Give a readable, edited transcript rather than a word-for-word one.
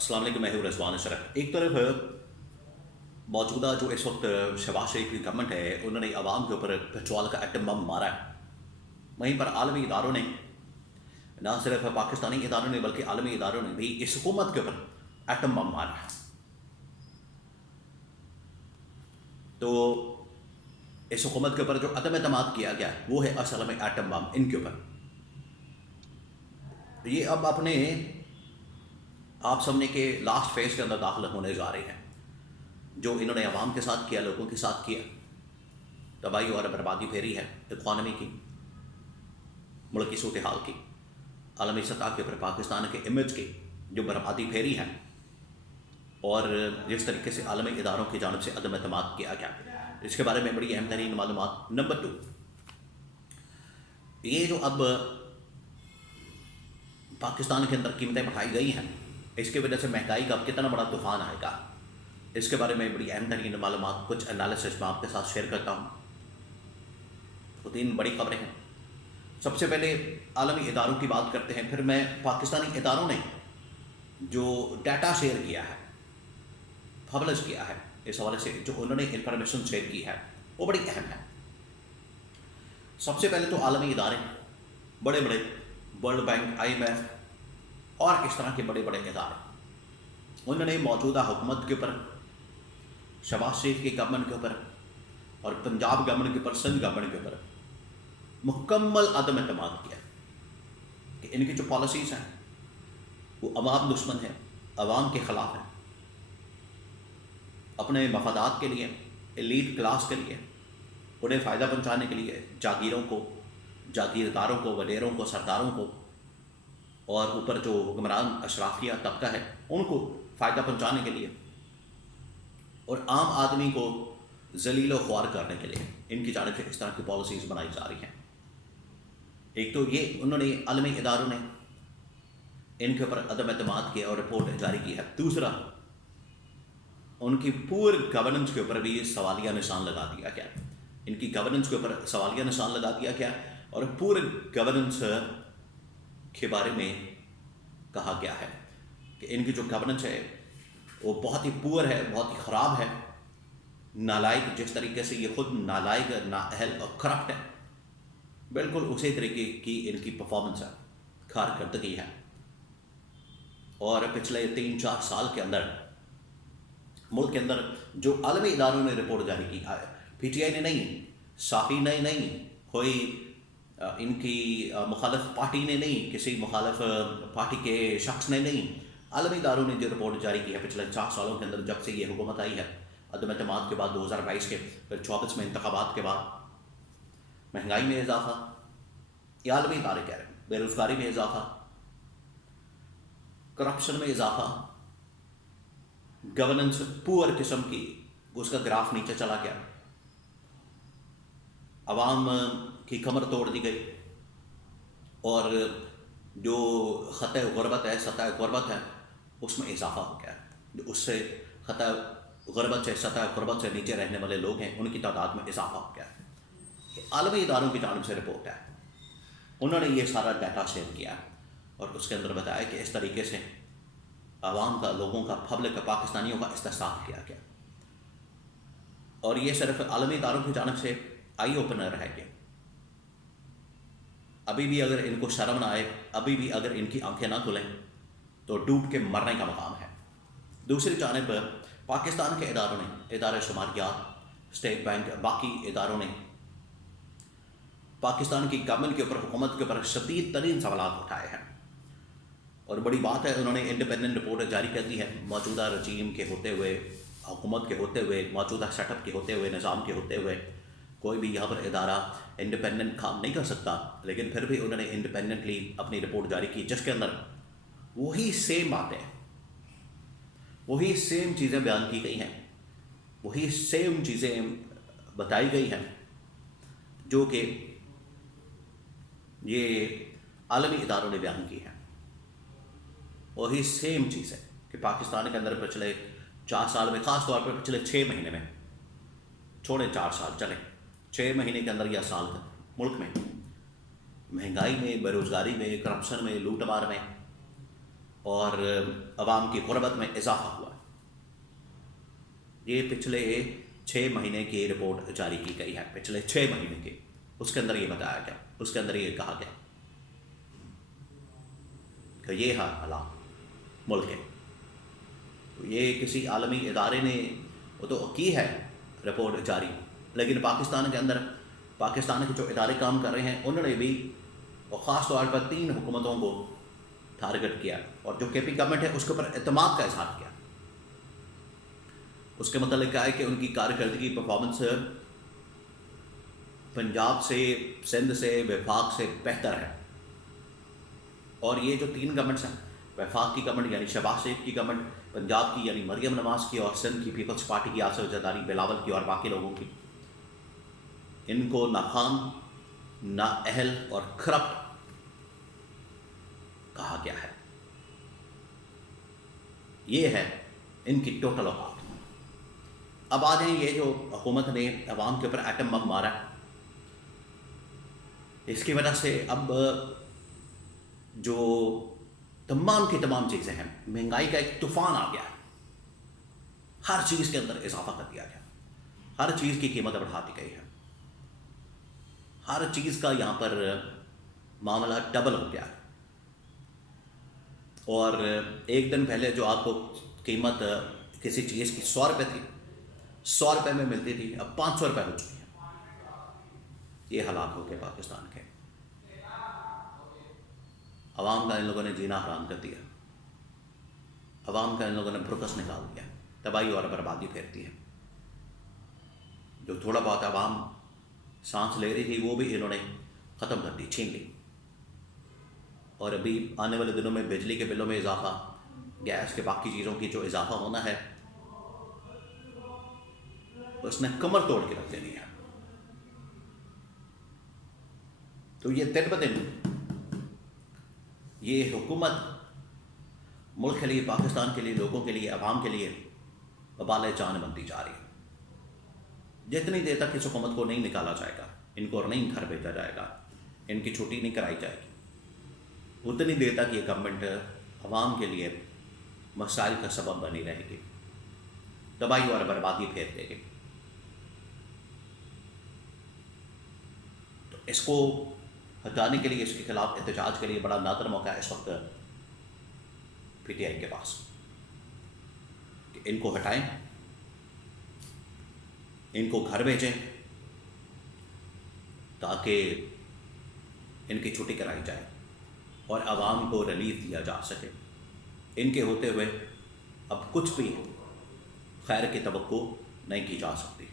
السلام علیکم، میں ہوں رضوان اشرف۔ ایک طرف موجودہ جو اس وقت شہباز شریف کی گورنمنٹ ہے، انہوں نے عوام کے اوپر پیٹرول کا ایٹم بم مارا ہے، وہیں پر عالمی اداروں نے، نہ صرف پاکستانی اداروں نے بلکہ عالمی اداروں نے بھی اس حکومت کے اوپر ایٹم بم مارا ہے۔ تو اس حکومت کے اوپر جو عدم اعتماد کیا گیا وہ ہے اصل میں ایٹم بم ان کے اوپر۔ یہ اب اپنے آپ سمجھنے کے لاسٹ فیز کے اندر داخل ہونے جا رہے ہیں۔ جو انہوں نے عوام کے ساتھ کیا، لوگوں کے ساتھ کیا، تباہی اور بربادی پھیری ہے اکانومی کی، ملک کی صورتحال کی، عالمی سطح کے اوپر پاکستان کے امیج کی جو بربادی پھیری ہے، اور جس طریقے سے عالمی اداروں کی جانب سے عدم اعتماد کیا گیا، اس کے بارے میں بڑی اہم ترین معلومات۔ نمبر 2، یہ جو اب پاکستان کے اندر قیمتیں بڑھائی گئی ہیں، اس کی وجہ سے مہنگائی کا اب کتنا بڑا طوفان آئے گا، اس کے بارے میں بڑی اہم ترین معلومات، کچھ انالیسس میں آپ کے ساتھ شیئر کرتا ہوں۔ تو 3 بڑی خبریں ہیں۔ سب سے پہلے عالمی اداروں کی بات کرتے ہیں، پھر میں پاکستانی اداروں نے جو ڈیٹا شیئر کیا ہے، پبلش کیا ہے، اس حوالے سے جو انہوں نے انفارمیشن شیئر کی ہے وہ بڑی اہم ہے۔ سب سے پہلے تو عالمی ادارے، بڑے بڑے world bank, I M F اور اس طرح کے بڑے بڑے ادارے، انہوں نے موجودہ حکومت کے اوپر، شہباز شریف کی گورنمنٹ کے اوپر اور پنجاب گورنمنٹ کے اوپر، سندھ گورنمنٹ کے اوپر مکمل عدم اعتماد کیا کہ ان کی جو پالیسیز ہیں وہ عوام دشمن ہیں، عوام کے خلاف ہیں، اپنے مفادات کے لیے، ایلیٹ کلاس کے لیے، انہیں فائدہ پہنچانے کے لیے، جاگیروں کو، جاگیرداروں کو، وڈیروں کو، سرداروں کو، اور اوپر جو حکمران اشرافیہ طبقہ ہے ان کو فائدہ پہنچانے کے لیے، اور عام آدمی کو ذلیل و خوار کرنے کے لیے ان کی جانب سے اس طرح کی پالیسیز بنائی جا رہی ہیں۔ ایک تو یہ انہوں نے عالمی اداروں نے ان کے اوپر عدم اعتماد کیا اور رپورٹ جاری کی ہے۔ دوسرا، ان کی پور گورننس کے اوپر بھی سوالیہ نشان لگا دیا گیا، ان کی گورننس کے اوپر سوالیہ نشان لگا دیا گیا، اور پور گورننس کے بارے میں کہا گیا ہے کہ ان کی جو گورننس ہے وہ بہت ہی پور ہے، بہت ہی خراب ہے، نالائق، جس طریقے سے یہ خود نالائق، نااہل اور کرپٹ ہے، بالکل اسی طریقے کی ان کی پرفارمنس ہے، کارکردگی ہے۔ اور پچھلے 3-4 سال کے اندر ملک کے اندر جو عالمی اداروں نے رپورٹ جاری کی، پی ٹی آئی نے نہیں، صافی نے نہیں، کوئی ان کی مخالف پارٹی نے نہیں، کسی مخالف پارٹی کے شخص نے نہیں، عالمی اداروں نے جو رپورٹ جاری کی ہے پچھلے 4 سالوں کے اندر، جب سے یہ حکومت آئی ہے، عدم اعتماد کے بعد 2022 کے، پھر 24 میں انتخابات کے بعد، مہنگائی میں اضافہ، یہ عالمی ادارے کہہ رہے ہیں، بے روزگاری میں اضافہ، کرپشن میں اضافہ، گورننس پور قسم کی، اس کا گراف نیچے چلا گیا، عوام کی کمر توڑ دی گئی، اور جو خطۂ غربت ہے، سطح غربت ہے، اس میں اضافہ ہو گیا، جو اس سے خطۂ غربت سے، سطح غربت سے نیچے رہنے والے لوگ ہیں ان کی تعداد میں اضافہ ہو گیا ہے۔ یہ عالمی اداروں کی جانب سے رپورٹ ہے، انہوں نے یہ سارا ڈیٹا شیئر کیا اور اس کے اندر بتایا کہ اس طریقے سے عوام کا، لوگوں کا، پبلک کا، پاکستانیوں کا استحصال کیا گیا، اور یہ صرف عالمی اداروں کی جانب سے آئی اوپنر ہے۔ کہ ابھی بھی اگر ان کو شرم نہ آئے، ابھی بھی اگر ان کی آنکھیں نہ کھلیں تو ڈوب کے مرنے کا مقام ہے۔ دوسری جانب پاکستان کے اداروں نے، ادارہ شماریات، اسٹیٹ بینک، باقی اداروں نے پاکستان کی گورنمنٹ کے اوپر، حکومت کے اوپر شدید ترین سوالات اٹھائے ہیں، اور بڑی بات ہے انہوں نے انڈیپینڈنٹ رپورٹ جاری کر دی ہے، موجودہ رجیم کے ہوتے ہوئے، حکومت کے ہوتے ہوئے، موجودہ سیٹ اپ کے ہوتے ہوئے، نظام کے ہوتے ہوئے، کوئی بھی یہاں پر ادارہ انڈیپینڈنٹ کام نہیں کر سکتا، لیکن پھر بھی انہوں نے انڈیپینڈنٹلی اپنی رپورٹ جاری کی، جس کے اندر وہی سیم باتیں، وہی سیم چیزیں بیان کی گئی ہیں، وہی سیم چیزیں بتائی گئی ہیں جو کہ یہ عالمی اداروں نے بیان کی ہیں۔ وہی سیم چیز ہے کہ پاکستان کے اندر پچھلے 4 سال میں، خاص طور پر پچھلے 6 مہینے میں، چھوڑے 4 سال چلیں، 6 مہینے کے اندر یا سال تک ملک میں مہنگائی میں، بے روزگاری میں، کرپشن میں، لوٹ مار میں اور عوام کی غربت میں اضافہ ہوا ہے۔ یہ پچھلے 6 مہینے کی رپورٹ جاری کی گئی ہے، پچھلے 6 مہینے کی، اس کے اندر یہ بتایا گیا، اس کے اندر یہ کہا گیا کہ یہ حالات ملک ہے۔ یہ کسی عالمی ادارے نے وہ تو کی ہے رپورٹ جاری، لیکن پاکستان کے اندر پاکستان کے جو ادارے کام کر رہے ہیں انہوں نے بھی، اور خاص طور پر 3 حکومتوں کو ٹارگٹ کیا، اور جو کے پی گورنمنٹ ہے اس کے اوپر اعتماد کا اظہار کیا۔ اس کے متعلق کہا ہے کہ ان کی کارکردگی پرفارمنس پنجاب سے، سندھ سے، وفاق سے بہتر ہے۔ اور یہ جو 3 گورنمنٹس ہیں، وفاق کی گورنمنٹ یعنی شہباز شریف کی گورنمنٹ، پنجاب کی یعنی مریم نواز کی، اور سندھ کی پیپلز پارٹی کی آصف زرداری بلاول کی اور باقی لوگوں کی، ان کو ناکام، نااہل اور کرپٹ کہا گیا ہے۔ یہ ہے ان کی ٹوٹل اوقات۔ اب آ جائیں یہ جو حکومت نے عوام کے اوپر ایٹم بم مارا، اس کی وجہ سے اب جو تمام کی تمام چیزیں ہیں، مہنگائی کا ایک طوفان آ گیا ہے، ہر چیز کے اندر اضافہ کر دیا گیا، ہر چیز کی قیمت بڑھا دی گئی ہے، ہر چیز کا یہاں پر معاملہ ڈبل ہو گیا ہے۔ اور ایک دن پہلے جو آپ کو قیمت کسی چیز کی 100 روپے تھی، 100 روپے میں ملتی تھی، اب 500 روپے ہو چکی ہے۔ یہ حالات ہو گئے پاکستان کے۔ عوام کا ان لوگوں نے جینا حرام کر دیا، عوام کا ان لوگوں نے برکس نکال دیا، تباہی اور بربادی پھیرتی ہے۔ جو تھوڑا بہت عوام سانس لے رہی تھی وہ بھی انہوں نے ختم کر دی، چھین لی۔ اور ابھی آنے والے دنوں میں بجلی کے بلوں میں اضافہ، گیس کے باقی چیزوں کی جو اضافہ ہونا ہے، اس نے کمر توڑ کے رکھ دینی ہے۔ تو یہ دن بدن یہ حکومت ملک کے لیے، پاکستان کے لیے، لوگوں کے لیے، عوام کے لیے وبال جان بنتی جا رہی ہے۔ جتنی دیر تک اس حکومت کو نہیں نکالا جائے گا، ان کو نہیں گھر بھیجا جائے گا، ان کی چھٹی نہیں کرائی جائے گی، اتنی دیر تک یہ گورنمنٹ عوام کے لیے مسائل کا سبب بنی رہے گی، تباہی اور بربادی پھیر دے گی۔ تو اس کو ہٹانے کے لیے، اس کے خلاف احتجاج کے لیے بڑا نادر موقع ہے اس وقت پی ٹی آئی کے پاس کہ ان کو ہٹائیں، ان کو گھر بھیجیں تاکہ ان کی چھٹی کرائی جائے اور عوام کو ریلیف دیا جا سکے۔ ان کے ہوتے ہوئے اب کچھ بھی خیر کی توقع نہیں کی جا سکتی۔